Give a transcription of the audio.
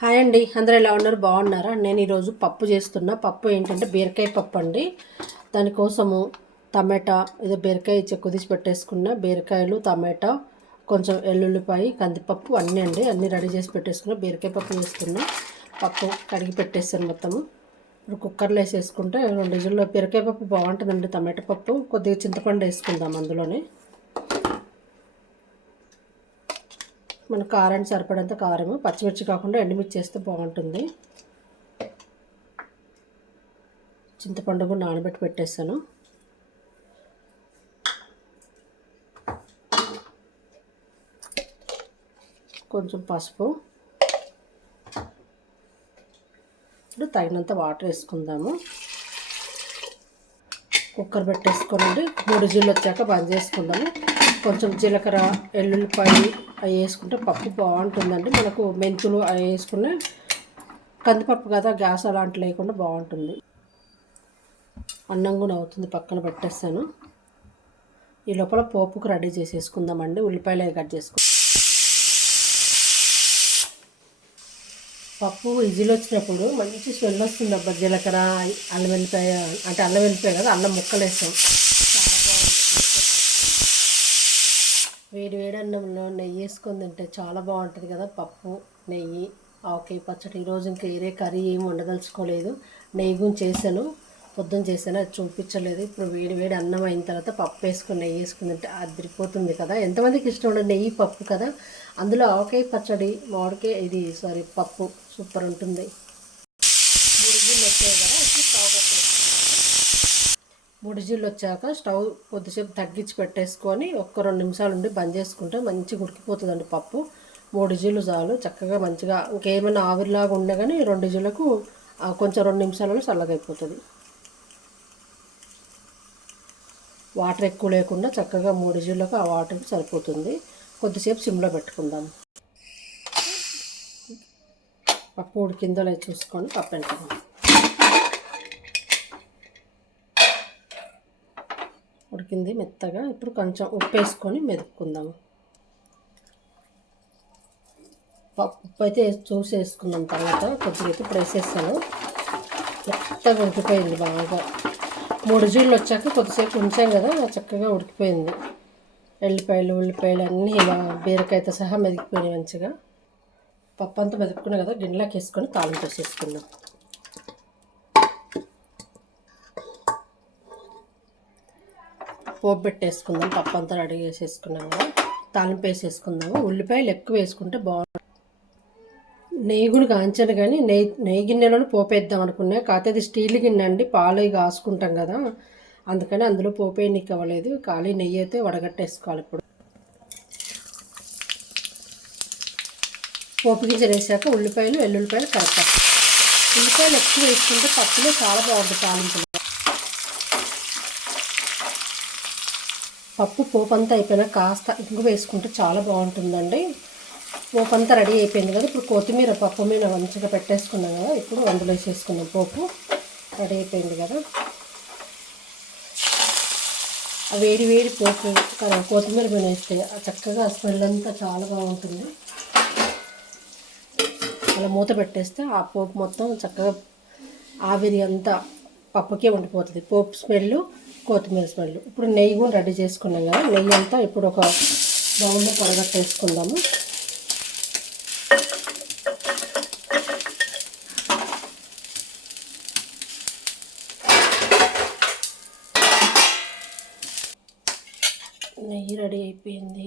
Hi అండి. అందరూ ఎలా ఉన్నారు? బాగున్నారా? నేను ఈరోజు పప్పు చేస్తున్నా. పప్పు ఏంటంటే బీరకాయ పప్పు అండి. దానికోసము టమాటా ఏదో బీరకాయ చెక్కు కుదిసి పెట్టేసుకున్న. బీరకాయలు టమాటా కొంచెం ఎల్లుల్లిపాయ కందిపప్పు అన్నీ అండి. అన్నీ రెడీ చేసి పెట్టేసుకున్నా. బీరకాయ పప్పు చేస్తున్నా. పప్పు కడిగి పెట్టేస్తాను మొత్తము. ఇప్పుడు కుక్కర్లో వేసేసుకుంటే రెండు రోజుల్లో బీరకాయ పప్పు బాగుంటుందండి. టమాటా పప్పు. కొద్దిగా చింతపండు వేసుకుందాం అందులోనే. మన కారాన్ని సరిపడంత కారము పచ్చిమిర్చి కాకుండా ఎండుమిర్చి వేస్తే బాగుంటుంది. చింతపండు కూడా నానబెట్టి పెట్టేస్తాను. కొంచెం పసుపు. ఇప్పుడు తగినంత వాటర్ వేసుకుందాము. కుక్కర్ పెట్టేసుకోనండి మూడు జీళ్ళు వచ్చాక బంద్ చేసుకుందాము కొంచెం జీలకర్ర ఎల్లుల్లిపాయ అవి వేసుకుంటే పప్పు బాగుంటుందండి. మనకు మెంతులు అవి వేసుకునే కందిపప్పు కదా గ్యాస్ అలాంటి లేకుండా బాగుంటుంది. అన్నం కూడా అవుతుంది పక్కన పెట్టేస్తాను. ఈ లోపల పోపుకు రెడీ చేసేసుకుందామండి. ఉల్లిపాయలు కట్ చేసుకుందాం పప్పు విజిల్ వచ్చినప్పుడు మంచి స్మెల్ వస్తుంది అబ్బా జీలకర్ర అల్లం వెల్లిపాయ అంటే అల్లం వెల్లిపాయ కదా అల్లం ముక్కలు వేస్తాం. చాలా బాగుంది వేడి వేడి అన్నంలో నెయ్యి వేసుకొని తింటే చాలా బాగుంటుంది కదా పప్పు నెయ్యి ఆవకాయ పచ్చడి. ఈరోజు ఇంకా వేరే కర్రీ ఏం వండదలుచుకోలేదు. నెయ్యి గురించి చేశాను పొద్దున్న చేశాను అది చూపించలేదు. ఇప్పుడు వేడి వేడి అన్నం అయిన తర్వాత పప్పు వేసుకుని నెయ్యి వేసుకుని తింటే అదిరిపోతుంది కదా. ఎంతమందికి ఇష్టం ఉండదు నెయ్యి పప్పు కదా. అందులో ఆవకాయ పచ్చడి మామిడికాయ ఇది సారీ పప్పు. సూపర్ ఉంటుంది మూడు గిన్నెలు వచ్చాయి కదా స్టవ్ మూడు జిల్లు వచ్చాక స్టవ్ కొద్దిసేపు తగ్గించి పెట్టేసుకొని ఒక్క రెండు నిమిషాలు ఉండి బంద్ చేసుకుంటే మంచిగా ఉడికిపోతుందండి పప్పు. మూడు జీలు చాలు చక్కగా మంచిగా ఇంకేమైనా ఆవిరిలాగా ఉన్నా కానీ రెండు జిల్లకు కొంచెం రెండు నిమిషాలలో చల్లగా అయిపోతుంది వాటర్ ఎక్కువ లేకుండా చక్కగా మూడు జిల్లకు ఆ వాటర్కి సరిపోతుంది. కొద్దిసేపు సిమ్లో పెట్టుకుందాం. పప్పు ఉడికిందో లేదు చూసుకొని పప్పు పెట్టుకుందాం. ఉడికింది మెత్తగా. ఇప్పుడు కొంచెం ఉప్పు వేసుకొని మెదుపుకుందాము ఉప్పు అయితే చూసి వేసుకున్నాం తర్వాత కొద్దిగా ఇప్పుడు వేసేస్తాను. మెత్తగా ఉడికిపోయింది బాగా. మూడు జీళ్ళు వచ్చాక కొద్దిసేపు ఉంచాం కదా చక్కగా ఉడికిపోయింది. ఎల్లిపాయలు ఉల్లిపాయలు అన్నీ బీరకాయతో సహా మెదిగిపోయినాయి మంచిగా. పప్పు అంతా మెదుపుకున్నా కదా గిన్నెలోకి వేసుకొని తాళం వేసేసుకుందాం. పోపు పెట్టేసుకుందాం పప్పు అంతా రెడీ చేసేసుకున్నాం కదా. తాలింపు వేసేసుకుందాము. ఉల్లిపాయలు ఎక్కువ వేసుకుంటే బాగుంటుంది. నెయ్యి కూడా కాంచాను కానీ నెయ్యి నెయ్యి గిన్నెలోనే పోపు వేద్దాం అనుకున్నా. కాకపోతే అది స్టీల్ గిన్నె అండి పాలు కాసుకుంటాం కదా. అందుకని అందులో పోపేయనికి అవ్వలేదు. ఖాళీ నెయ్యి అయితే వడగట్టేసుకోవాలి ఇప్పుడు. పోపు గింజలు వేసాక ఉల్లిపాయలు వెల్లుల్లిపాయలు కలపాలి. ఉల్లిపాయలు ఎక్కువ వేసుకుంటే పప్పులో చాలా బాగుంటుంది తాలింపులో. పప్పు పోపు అంతా అయిపోయినా కాస్త ఇంగు వేసుకుంటే చాలా బాగుంటుందండి. పోపు అంతా రెడీ అయిపోయింది కదా ఇప్పుడు కొత్తిమీర పప్పు మీద మంచిగా పెట్టేసుకున్నాం కదా ఇప్పుడు అందులో వేసేసుకున్నాం పోపు. రెడీ అయిపోయింది కదా. ఆ వేడి వేడి పోపు కొత్తిమీర మీద వేస్తే చక్కగా స్మెల్ అంతా చాలా బాగుంటుంది. అలా మూత పెట్టేస్తే ఆ పోపు మొత్తం చక్కగా ఆవిరి అంతా పప్పుకే ఉండిపోతుంది. పోపు స్మెల్ కొత్తిమీర స్మెల్. ఇప్పుడు నెయ్యి కూడా రెడీ చేసుకున్నాం కదా నెయ్యి అంతా ఇప్పుడు ఒక బౌల్లో పడగట్టేసుకుందాము నెయ్యి రెడీ అయిపోయింది.